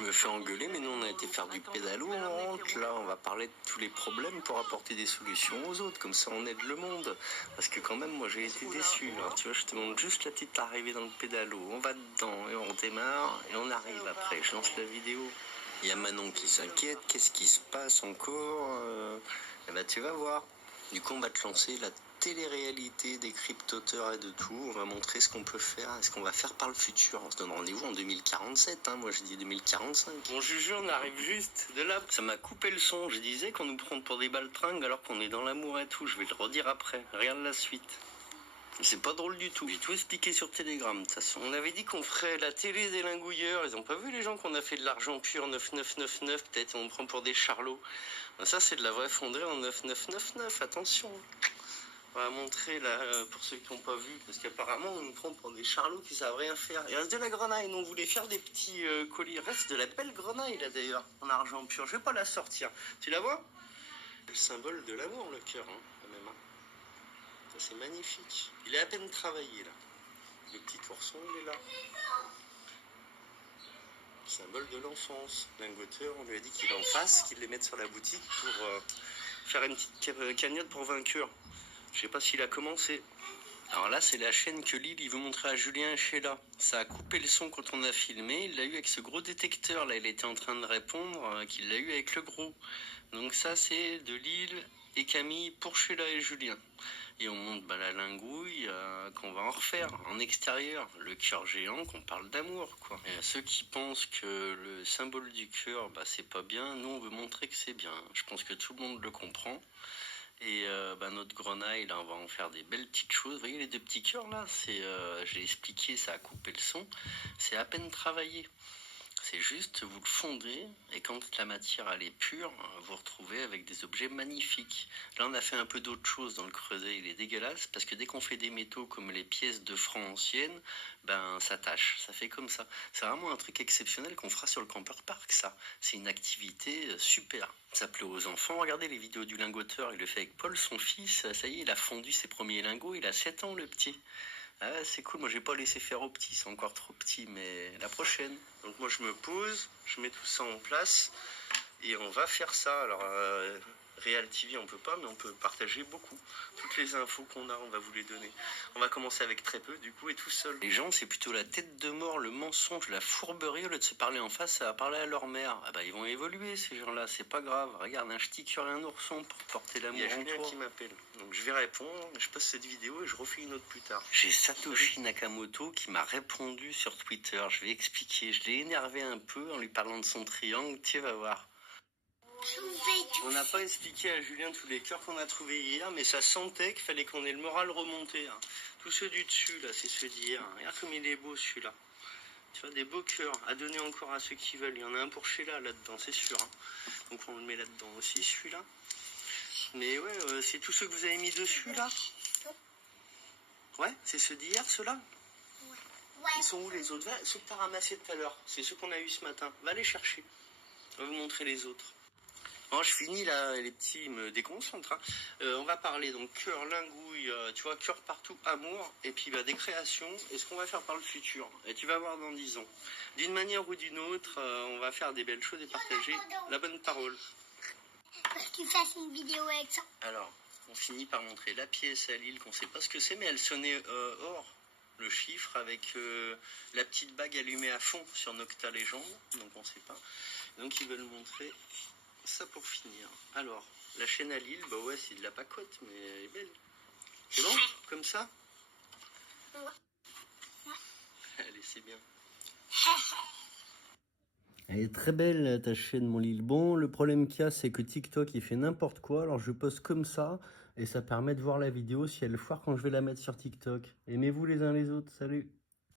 Je me fais engueuler, mais nous on a été faire du pédalo, on rentre là, on va parler de tous les problèmes pour apporter des solutions aux autres, comme ça on aide le monde. Parce que quand même, moi j'ai été déçu. Alors tu vois, je te montre juste la petite arrivée dans le pédalo, on va dedans et on démarre et on arrive après. Je lance la vidéo. Il y a Manon qui s'inquiète, qu'est-ce qui se passe encore Eh ben tu vas voir. Du coup on va te lancer la télé-réalité des cryptoteurs et de tout. On va montrer ce qu'on peut faire et ce qu'on va faire par le futur. On se donne rendez-vous en 2047, hein. Moi je dis 2045. Bon Juju, on arrive juste de là. Ça m'a coupé le son. Je disais qu'on nous prend pour des baltringues alors qu'on est dans l'amour et tout. Je vais le redire après. Regarde la suite. C'est pas drôle du tout. J'ai tout expliqué sur Telegram, de toute façon. On avait dit qu'on ferait la télé des lingouilleurs. Ils ont pas vu les gens qu'on a fait de l'argent pur 9999, peut-être on prend pour des charlots. Ben, ça, c'est de la vraie fonderie en 9999, attention. On va montrer là, pour ceux qui n'ont pas vu, parce qu'apparemment, on nous prend pour des charlots qui savent rien faire. Il reste de la grenaille, nous on voulait faire des petits colis. Il reste de la belle grenaille là d'ailleurs, en argent pur. Je vais pas la sortir. Tu la vois? Le symbole de l'amour, le cœur, hein, quand même. Hein. Ça, c'est magnifique. Il est à peine travaillé, là. Le petit ourson, il est là. Symbole de l'enfance. Lingoteur, on lui a dit qu'il en fasse, qu'il les mette sur la boutique pour faire une petite cagnotte pour vainqueur. Je sais pas s'il a commencé. Alors là, c'est la chaîne que Lille, il veut montrer à Julien et Sheila. Ça a coupé le son quand on a filmé. Il l'a eu avec ce gros détecteur. Là, il était en train de répondre qu'il l'a eu avec le gros. Donc ça, c'est de Lille et Camille pour Sheila et Julien. Et on montre la lingouille qu'on va en refaire en extérieur. Le cœur géant, qu'on parle d'amour, quoi. Et à ceux qui pensent que le symbole du cœur, c'est pas bien, nous, on veut montrer que c'est bien. Je pense que tout le monde le comprend. Et notre grenaille, là, on va en faire des belles petites choses. Vous voyez les deux petits cœurs, là, j'ai expliqué, ça a coupé le son. C'est à peine travaillé. C'est juste, vous le fondez, et quand la matière elle est pure, vous retrouvez avec des objets magnifiques. Là, on a fait un peu d'autre chose dans le creuset, il est dégueulasse, parce que dès qu'on fait des métaux comme les pièces de francs anciennes, ça tâche, ça fait comme ça. C'est vraiment un truc exceptionnel qu'on fera sur le Camper Park, ça. C'est une activité super. Ça plaît aux enfants. Regardez les vidéos du lingoteur, il le fait avec Paul, son fils. Ça y est, il a fondu ses premiers lingots, il a 7 ans, le petit. Ah, c'est cool, moi j'ai pas laissé faire au petit, c'est encore trop petit, mais la prochaine. Donc moi je me pose, je mets tout ça en place et on va faire ça. Alors Real TV on peut pas, mais on peut partager beaucoup. Toutes les infos qu'on a, on va vous les donner. On va commencer avec très peu du coup et tout seul. Les gens c'est plutôt la tête de mort, le mensonge, la fourberie. Au lieu de se parler en face, ça va parler à leur mère. Ah ils vont évoluer ces gens-là, c'est pas grave. Regarde, un ch'ti sur un ourson pour porter l'amour en toi. Il y a Julien qui m'appelle, donc je vais répondre. Je poste cette vidéo et je refais une autre plus tard. J'ai Satoshi Nakamoto qui m'a répondu sur Twitter. Je vais expliquer. Je l'ai énervé un peu en lui parlant de son triangle. Tu vas voir. On n'a pas expliqué à Julien tous les cœurs qu'on a trouvés hier, mais ça sentait qu'il fallait qu'on ait le moral remonté. Hein. Tous ceux du dessus, là, c'est ceux d'hier. Regarde comme il est beau, celui-là. Tu vois, des beaux cœurs à donner encore à ceux qui veulent. Il y en a un pour Sheila, là-dedans, c'est sûr. Hein. Donc on le met là-dedans aussi, celui-là. Mais ouais, c'est tous ceux que vous avez mis dessus, là. Ouais, c'est ceux d'hier, ceux-là. Ouais. Ils sont où, les autres? Ceux que tu as ramassés tout à l'heure. C'est ceux qu'on a eu ce matin. Va les chercher. On va vous montrer les autres. Bon, je finis là, les petits me déconcentrent. Hein. On va parler donc cœur, lingouille, tu vois, cœur partout, amour, et puis des créations, et ce qu'on va faire par le futur. Et tu vas voir dans 10 ans. D'une manière ou d'une autre, on va faire des belles choses et partager la bonne parole. Faut que tu fasses une vidéo avec ça. Alors, on finit par montrer la pièce à Lille, qu'on sait pas ce que c'est, mais elle sonnait or. Le chiffre avec la petite bague allumée à fond sur Nocta Légende, donc on sait pas. Donc ils veulent montrer ça pour finir. Alors, la chaîne à Lille, c'est de la pacote, mais elle est belle. C'est bon? Comme ça? Ouais. Allez, c'est bien. Elle est très belle ta chaîne, mon Lille. Bon, le problème qu'il y a, c'est que TikTok, il fait n'importe quoi. Alors je poste comme ça, et ça permet de voir la vidéo si elle foire quand je vais la mettre sur TikTok. Aimez-vous les uns les autres. Salut!